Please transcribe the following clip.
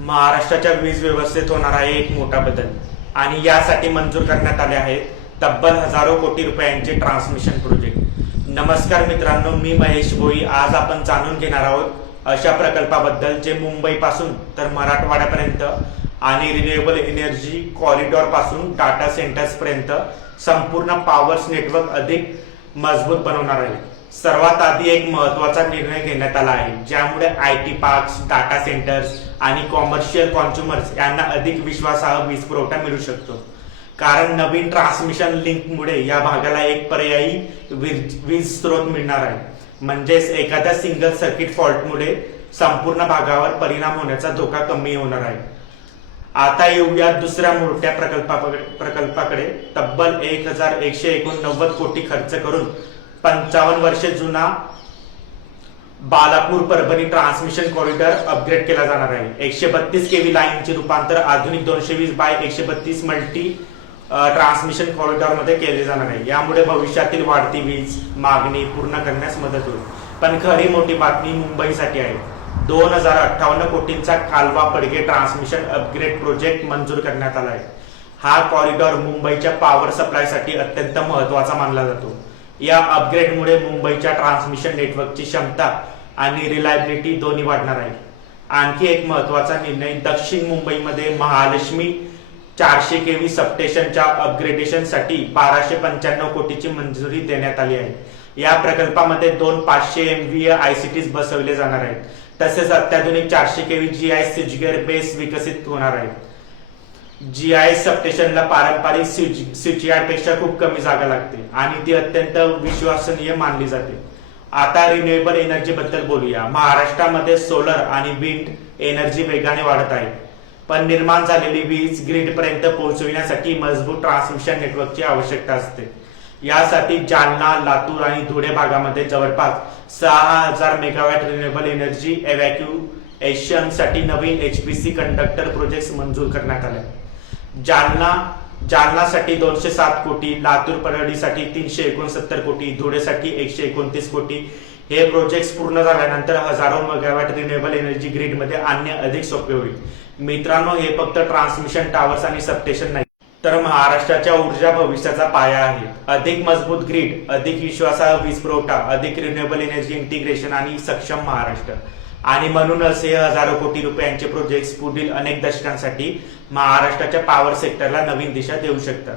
महाराष्ट्राच्या वीज व्यवस्थेत होणार आहे एक मोठा बदल आणि यासाठी मंजूर करण्यात आले आहेत तब्बल हजारो कोटी रुपयांचे ट्रान्समिशन प्रोजेक्ट। नमस्कार मित्रांनो, मी महेश भोई। आज आपण जाणून घेणार आहोत अशा प्रकल्पाबद्दल जे मुंबई पासून तर मराठवाड्यापर्यंत आणि रिन्युएबल एनर्जी कॉरिडॉर पासून डाटा सेंटर्स पर्यंत संपूर्ण पॉवर्स नेटवर्क अधिक मजबूत बनवणार आहे। सर्वात आधी एक महत्त्वाचा निर्णय घेण्यात आला आहे ज्यामुळे आयटी पार्क्स, डाटा सेंटर्स आणि कॉमर्शियल कॉन्झ्युमर्स यांना अधिक विश्वासार्ह वीज पुरवठा मिळू शकतो। कारण नवीन ट्रान्समिशन लिंकमुळे या भागाला एक पर्यायी वीज स्रोत मिळणार आहे। म्हणजेच एखाद्या सिंगल सर्किट फॉल्टमुळे संपूर्ण भागावर परिणाम होण्याचा धोका कमी होणार आहे। आता येऊया दुसऱ्या मोठ्या प्रकल्पाकडे। तब्बल 1189 कोटी खर्च करून 55 वर्षे जुना Balapur Parbhani transmission corridor upgrade केला जाणार आहे। 132 केव्ही लाईनचे रूपांतर आधुनिक 220/132 मल्टी ट्रान्समिशन कॉरिडॉर मध्ये केले जाणार आहे। यामुळे भविष्यातील वाढती वीज मागणी पूर्ण करण्यास मदत होईल। पण खरी मोठी बातमी मुंबईसाठी आहे। 2058 कोटींचा कालवा पडगे ट्रान्समिशन अपग्रेड प्रोजेक्ट मंजूर करण्यात आला आहे। हा कॉरिडॉर मुंबईच्या पॉवर सप्लायसाठी अत्यंत महत्त्वाचा मानला जातो। या अपग्रेडमुळे मुंबईच्या ट्रान्समिशन नेटवर्कची क्षमता आणि रिलायबिलिटी दोन्ही वाढणार आहे। आणखी एक महत्त्वाचा निर्णय, दक्षिण मुंबईमध्ये महालक्ष्मी 400 केव्ही सबस्टेशनच्या अपग्रेडेशनसाठी 1295 कोटीची मंजुरी देण्यात आली आहे। या प्रकल्पामध्ये 2 500 MVA ICTs बसवले जाणार आहेत। तसेच अत्याधुनिक 400 केव्ही GIS स्विचगेअर बेस विकसित होणार आहेत। GIS सबस्टेशनला पारंपरिक स्विचयार्डपेक्षा खूप कमी जागा लागते आणि ती अत्यंत विश्वसनीय मानली जाते। आता रिन्युएबल एनर्जी बद्दल बोलूया। महाराष्ट्रामध्ये सोलर आणि विंड एनर्जी वेगाने वाढत आहे, पण निर्माण झालेली वीज ग्रिड पर्यंत पोहोचविण्यासाठी मजबूत ट्रान्समिशन नेटवर्कची आवश्यकता असते। यासाठी जालना, लातूर आणि धुळे भागामध्ये जवळपास 6000 मेगावॅट रिन्युएबल एनर्जी एव्हॅक्युएशन साठी नवीन HPC कंडक्टर प्रोजेक्ट मंजूर करण्यात आले। जालनासाठी 207 कोटी, लातूर परळीसाठी 369 कोटी, धुळेसाठी 129 कोटी। हे प्रोजेक्ट पूर्ण झाल्यानंतर हजारो मेगावॅट रिन्युएबल एनर्जी ग्रिड मध्ये आणणे अधिक सोपे होईल। मित्रांनो, हे फक्त ट्रान्समिशन टावर्स आणि सबस्टेशन नाही, तर महाराष्ट्राच्या ऊर्जा भविष्याचा पाया आहे। अधिक मजबूत ग्रिड, अधिक विश्वासार्ह वीज पुरवठा, अधिक रिन्युएबल एनर्जी इंटिग्रेशन आणि सक्षम महाराष्ट्र। आणि म्हणूनच हे हजारो कोटी रुपयांचे प्रोजेक्ट्स पुढील अनेक दशकांसाठी महाराष्ट्राच्या पॉवर सेक्टरला नवीन दिशा देऊ शकतात।